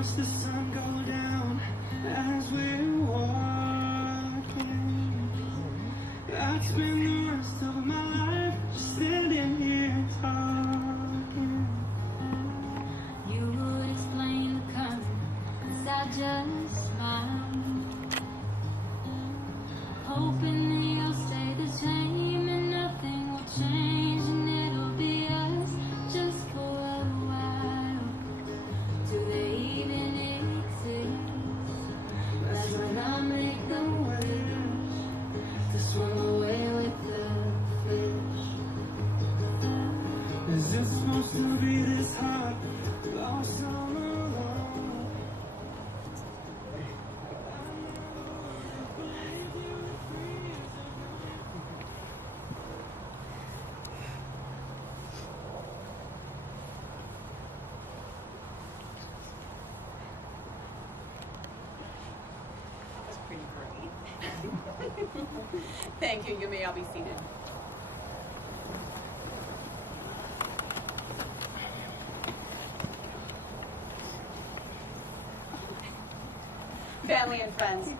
watch the sun go down as we're walking. I'd spend the rest of my life just standing here talking. You would explain the current as I just smile, hoping that you'll stay the same and nothing will change, and it'll be us just for a while. Do they even exist? That's when I make the wish to swim away with the fish. Is it supposed to be this hard? Lost all alone. That's pretty great. Thank you. You may all be seated. Family and friends,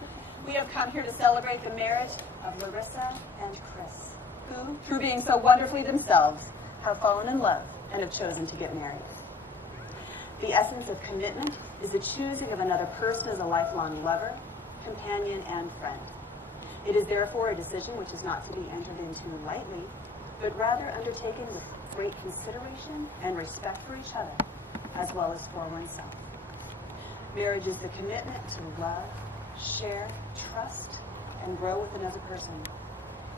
we have come here to celebrate the marriage of Larissa and Chris, who, through being so wonderfully themselves, have fallen in love and have chosen to get married. The essence of commitment is the choosing of another person as a lifelong lover, companion, and friend. It is therefore a decision which is not to be entered into lightly, but rather undertaken with great consideration and respect for each other, as well as for oneself. Marriage is the commitment to love, share, trust, and grow with another person.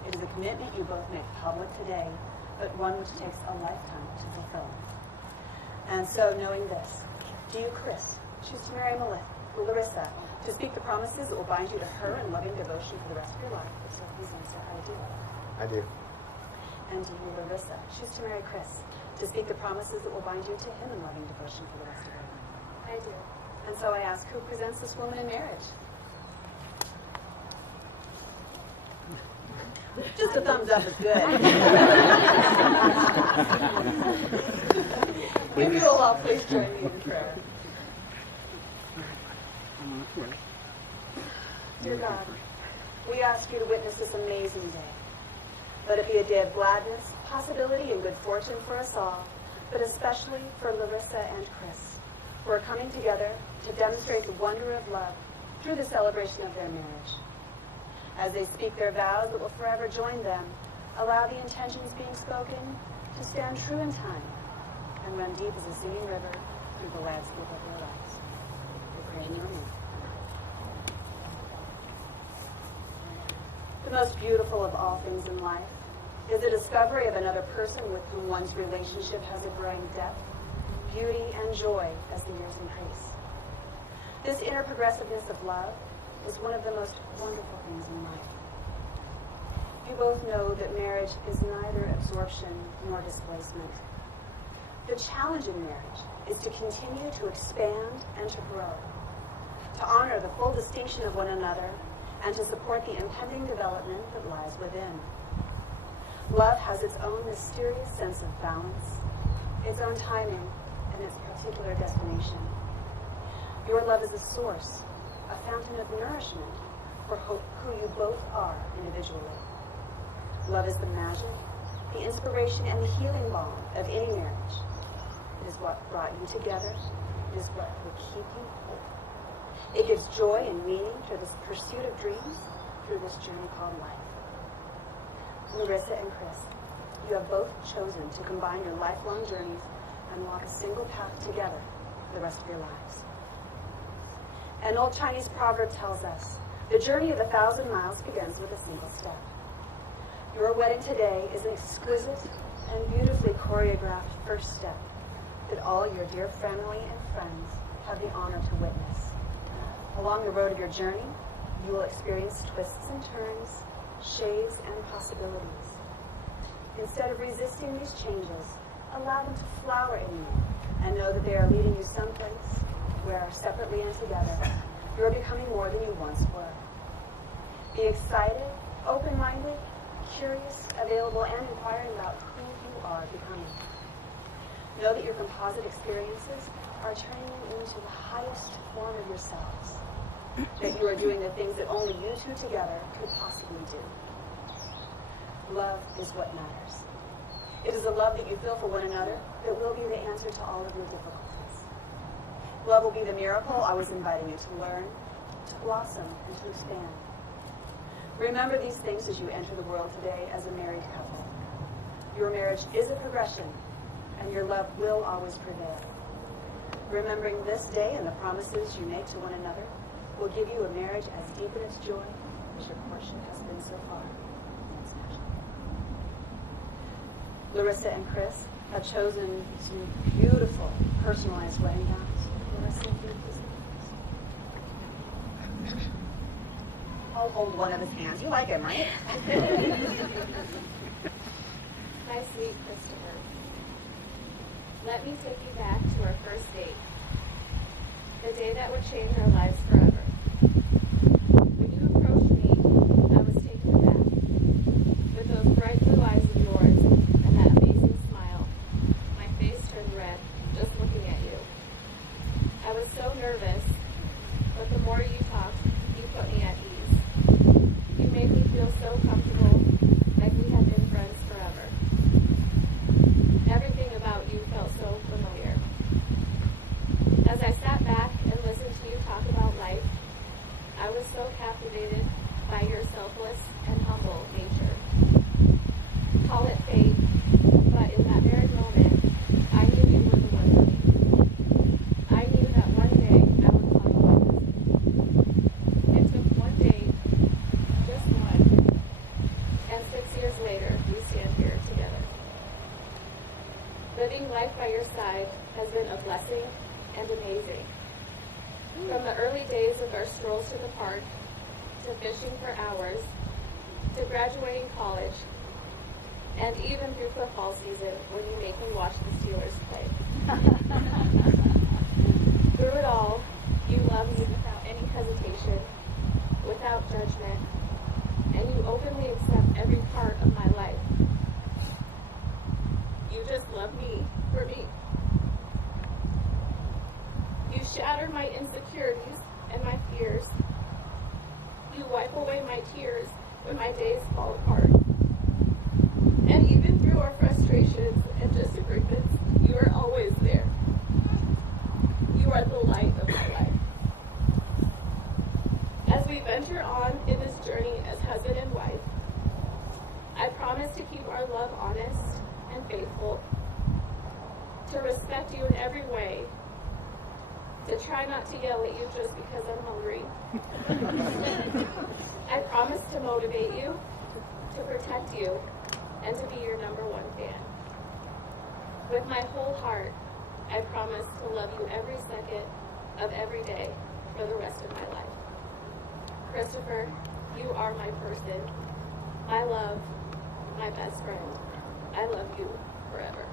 It is a commitment you both make public today, but one which takes a lifetime to fulfill. And so, knowing this, do you, Chris, choose to marry Larissa, to speak the promises that will bind you to her in loving devotion for the rest of your life? So please answer, I do. I do. And do you, Larissa, choose to marry Chris, to speak the promises that will bind you to him in loving devotion for the rest of your life? I do. And so I ask, who presents this woman in marriage? Just a thumbs up is good. If you will all please join me in prayer. Dear God, we ask you to witness this amazing day. Let it be a day of gladness, possibility, and good fortune for us all, but especially for Larissa and Chris, who are coming together to demonstrate the wonder of love through the celebration of their marriage. As they speak their vows that will forever join them, allow the intentions being spoken to stand true in time and run deep as a singing river through the landscape of their lives. We pray in your name. The most beautiful of all things in life is the discovery of another person with whom one's relationship has a growing depth, beauty, and joy as the years increase. This inner progressiveness of love is one of the most wonderful things in life. You both know that marriage is neither absorption nor displacement. The challenge in marriage is to continue to expand and to grow, to honor the full distinction of one another, and to support the impending development that lies within. Love has its own mysterious sense of balance, its own timing, and its particular destination. Your love is a source, a fountain of nourishment for who you both are individually. Love is the magic, the inspiration, and the healing balm of any marriage. It is what brought you together. It is what will keep you whole. It gives joy and meaning to this pursuit of dreams through this journey called life. Larissa and Chris, you have both chosen to combine your lifelong journeys and walk a single path together for the rest of your lives. An old Chinese proverb tells us, the journey of 1,000 miles begins with a single step. Your wedding today is an exquisite and beautifully choreographed first step that all your dear family and friends have the honor to witness. Along the road of your journey, you will experience twists and turns, shades and possibilities. Instead of resisting these changes, allow them to flower in you and know that they are leading you someplace where, separately and together, you are becoming more than you once were. Be excited, open-minded, curious, available, and inquiring about who you are becoming. Know that your composite experiences are turning into the highest form of yourselves. That you are doing the things that only you two together could possibly do. Love is what matters. It is the love that you feel for one another that will be the answer to all of your difficulties. Love will be the miracle I was inviting you to learn, to blossom, and to expand. Remember these things as you enter the world today as a married couple. Your marriage is a progression, and your love will always prevail. Remembering this day and the promises you make to one another will give you a marriage as deep in its joy as your portion has been so far. Larissa and Chris have chosen some beautiful personalized wedding gowns. Larissa, can you please? I'll hold one of his hands. You like him, right? My sweet Christopher, let me take you back to our first date, the day that would change our lives forever. When you approached me, I was taken aback. With those bright blue eyes of yours and that amazing smile, my face turned red just looking at you. I was so nervous, but the more you talked, you put me at ease. You made me feel so comfortable, like we had been friends forever. Everything about you felt so familiar. As I sat back and listened to you talk about life, I was so captivated by your selfless and humble nature. Call it fate, but in that very moment, I knew you were the one for me. I knew that one day I would call you my husband. It took one day, just one, and 6 years later, we stand here together. Living life by your side has been a blessing and amazing. From the early days of our strolls to the park, to fishing for hours, to graduating college, and even through football season when you make me watch the Steelers play. Through it all, you love me without any hesitation, without judgment, and you openly accept every part of my life. You just love me for me. You shatter my insecurities and my fears. You wipe away my tears when my days fall apart. And even through our frustrations and disagreements, you are always there. You are the light of my life. As we venture on in this journey as husband and wife, I promise to keep our love honest and faithful, to respect you in every way, to try not to yell at you just because I'm hungry. I promise to motivate you, to protect you, and to be your #1 fan. With my whole heart, I promise to love you every second of every day for the rest of my life. Christopher, you are my person, my love, my best friend. I love you forever.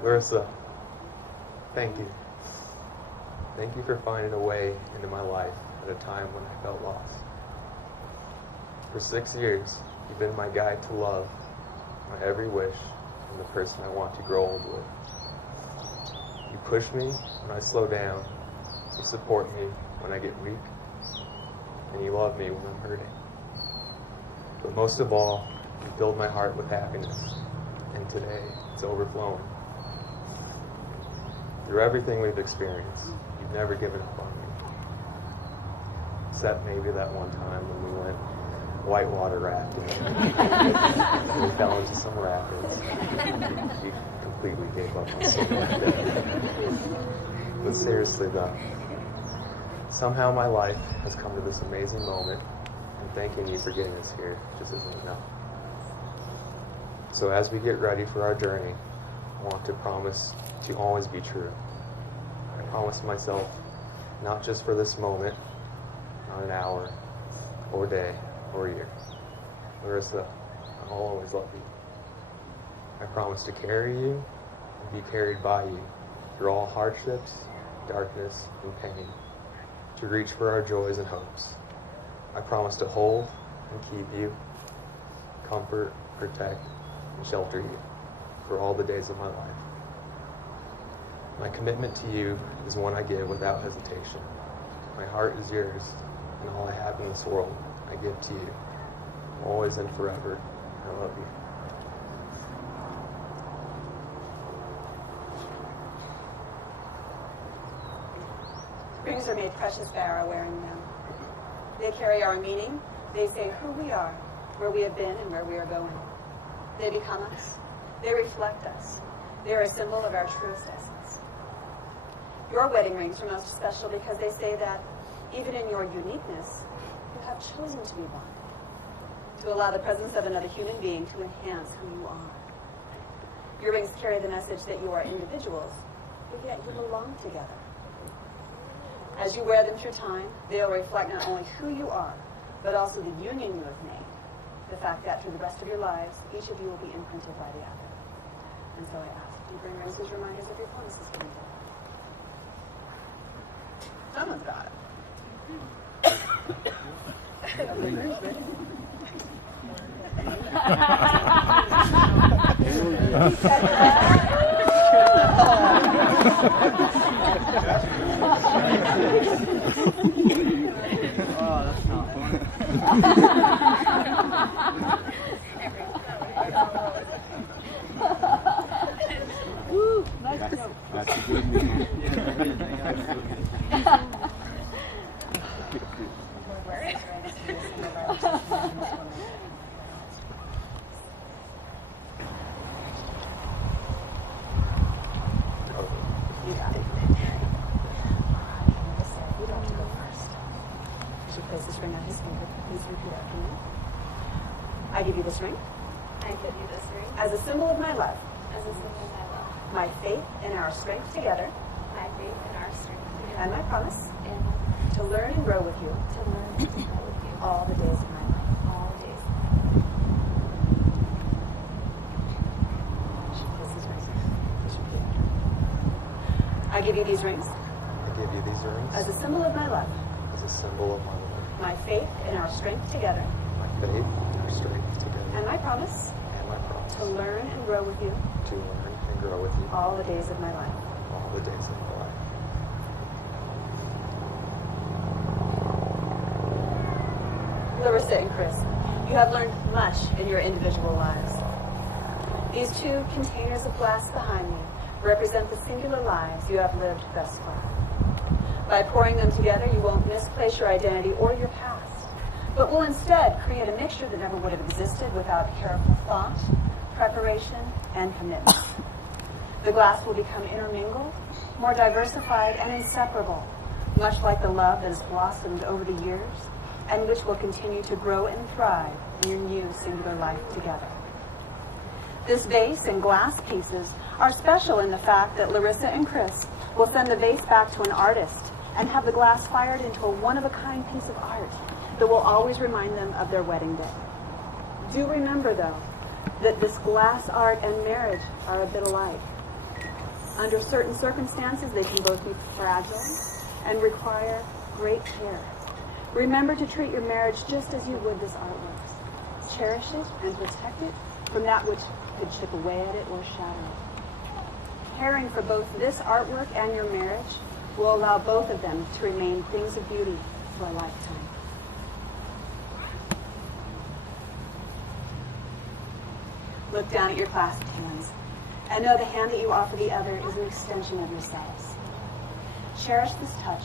Larissa, thank you. Thank you for finding a way into my life at a time when I felt lost. For 6 years, you've been my guide to love, my every wish, and the person I want to grow old with. You push me when I slow down, you support me when I get weak, and you love me when I'm hurting. But most of all, you filled my heart with happiness, and today it's overflowing. Through everything we've experienced, you've never given up on me. Except maybe that one time when we went whitewater rafting. We fell into some rapids. You completely gave up on something like that. But seriously though, somehow my life has come to this amazing moment, and thanking you for getting us here just isn't enough. So as we get ready for our journey, I want to promise to always be true. I promise myself, not just for this moment, not an hour, or day, or year. Larissa, I'll always love you. I promise to carry you and be carried by you through all hardships, darkness, and pain. to reach for our joys and hopes. I promise to hold and keep you, comfort, protect, and shelter you for all the days of my life. My commitment to you is one I give without hesitation. My heart is yours, and all I have in this world I give to you, always and forever. I love you. Rings are made precious by our wearing them. They carry our meaning. They say who we are, where we have been, and where we are going. They become us. They reflect us. They are a symbol of our truest essence. Your wedding rings are most special because they say that even in your uniqueness, you have chosen to be one, to allow the presence of another human being to enhance who you are. Your rings carry the message that you are individuals, but yet you belong together. As you wear them through time, they'll reflect not only who you are, but also the union you have made. The fact that through the rest of your lives, each of you will be imprinted by the other. And so I ask, do you bring rings as reminders of your promises to me? Someone's got it. Oh, that's not funny. Woo, nice joke. That's a good one. You got it. Melissa, you'd like to go first. She placed this ring on his finger. Please repeat after me. I give you this ring I give you this ring as a symbol of my love, as a symbol of my love, my faith in our strength together, my faith in our strength together, and my promise and to learn and grow with you to learn and to grow with you all the days of my life. all days. She places rings. Please repeat after me. I give you these rings I give you these rings as a symbol of my love, as a symbol of my love, my faith in our strength together, my faith, and our strength together, and my promise and my promise to learn and grow with you to learn and grow with you all the days of my life. all the days of my life. Larissa and Chris, you have learned much in your individual lives. These two containers of glass behind me represent the singular lives you have lived thus far. By pouring them together, you won't misplace your identity or your past, but will instead create a mixture that never would have existed without careful thought, preparation, and commitment. The glass will become intermingled, more diversified, and inseparable, much like the love that has blossomed over the years and which will continue to grow and thrive in your new singular life together. This vase and glass pieces are special in the fact that Larissa and Chris will send the vase back to an artist and have the glass fired into a one-of-a-kind piece of art that will always remind them of their wedding day. Do remember, though, that this glass art and marriage are a bit alike. Under certain circumstances, they can both be fragile and require great care. Remember to treat your marriage just as you would this artwork. Cherish it and protect it from that which could chip away at it or shatter it. Caring for both this artwork and your marriage will allow both of them to remain things of beauty for a lifetime. Look down at your clasped hands and know the hand that you offer the other is an extension of yourselves. Cherish this touch,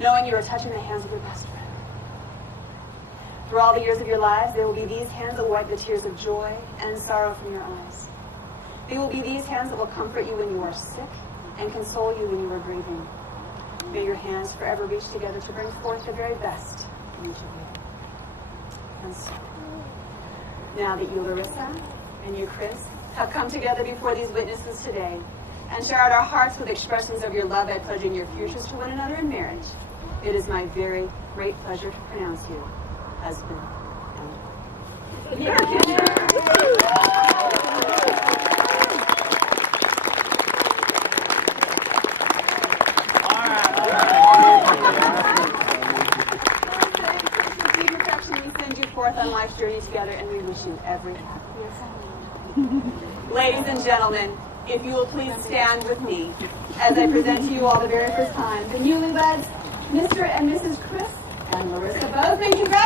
knowing you are touching the hands of your best friend. Through all the years of your lives, there will be these hands that will wipe the tears of joy and sorrow from your eyes. They will be these hands that will comfort you when you are sick and console you when you are grieving. May your hands forever reach together to bring forth the very best in each of you. And so, now that you, Larissa, and you, Chris, have come together before these witnesses today and shared our hearts with expressions of your love by pledging your futures to one another in marriage, it is my very great pleasure to pronounce you husband and wife. forth on life's journey together, and we wish you every happiness. Ladies and gentlemen, if you will please stand with me as I present to you all the very first time the newlyweds, Mr. and Mrs. Chris and Larissa Bozeman. Congratulations!